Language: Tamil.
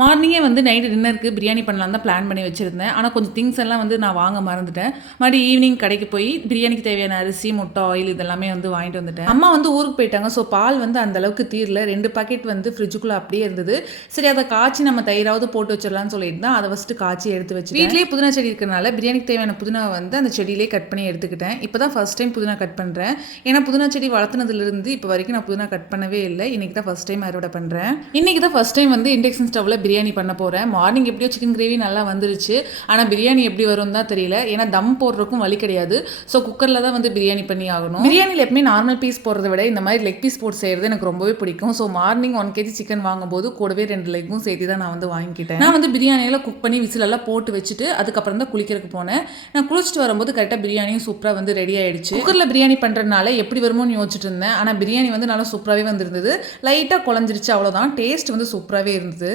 மார்னிங்கே வந்து நைட்டு டின்னருக்கு பிரியாணி பண்ணலாம் தான் பிளான் பண்ணி வச்சுருந்தேன். ஆனால் கொஞ்சம் திங்ஸ் எல்லாம் வந்து நான் வாங்க மறந்துட்டேன். மறுபடியும் ஈவினிங் கடைக்கு போய் பிரியாணிக்கு தேவையான அரிசி, முட்டை, ஆயில் இதெல்லாமே வந்து வாங்கிட்டு வந்துட்டேன். அம்மா வந்து ஊருக்கு போயிட்டாங்க. ஸோ பால் வந்து அந்த அளவுக்கு தீரல. 2 பாக்கெட் வந்து ஃப்ரிட்ஜுக்குள்ளே அப்படியே இருந்தது. சரி அதை காய்ச்சி நம்ம தயிராவது போட்டு வச்சிடலாம்னு சொல்லிட்டு தான் அதை ஃபஸ்ட்டு காய்ச்சி எடுத்து வச்சு வீட்லேயே புதினா செடி இருக்கிறனால பிரியாணிக்கு தேவையான புதினா வந்து அந்த செடியிலே கட் பண்ணி எடுத்துக்கிட்டேன். இப்போ தான் ஃபஸ்ட் டைம் புதினா கட் பண்ணுறேன். ஏன்னா புதினா செடி வளர்த்துனதுலேருந்து இப்போ வரைக்கும் நான் புதினா கட் பண்ணவே இல்லை. இன்றைக்கி தான் ஃபஸ்ட் டைம் அறுவடை பண்ணுறேன். இன்றைக்கி தான் ஃபஸ்ட் டைம் வந்து இண்டக்ஷன் ஸ்டவ்வில் பிரியாணி பண்ண போகிறேன். மார்னிங் எப்படியோ சிக்கன் கிரேவி நல்லா வந்துருச்சு. ஆனால் பிரியாணி எப்படி வரும்னு தான் தெரியல. ஏன்னா தம் போடுறதுக்கும் வழி கிடையாது. ஸோ குக்கரில் தான் வந்து பிரியாணி பண்ணி ஆகணும். பிரியாணியில் எப்பவுமே நார்மல் பீஸ் போடுறத விட இந்த மாதிரி லெக் பீஸ் போட்டு செய்கிறது எனக்கு ரொம்பவே பிடிக்கும். ஸோ மார்னிங் 1 kg சிக்கன் வாங்கும்போது கூடவே 2 லெக்கும் சேர்த்து தான் நான் வந்து வாங்கிக்கிட்டேன். நான் வந்து பிரியாணியில் குக் பண்ணி விசிலெல்லாம் போட்டு வச்சுட்டு அதுக்கப்புறம் தான் குளிக்கிறதுக்கு போனேன். நான் குளிச்சுட்டு வரும்போது கரெக்டாக பிரியாணியும் சூப்பராக வந்து ரெடி ஆயிடுச்சு. குக்கரில் பிரியாணி பண்ணுறதுனால எப்படி வருமோன்னு யோசிச்சுட்டு இருந்தேன். ஆனால் பிரியாணி வந்து நல்லா சூப்பராகவே வந்துருந்தது. லைட்டாக குழஞ்சிருச்சு, அவ்வளோதான். டேஸ்ட் வந்து சூப்பராகவே இருந்தது.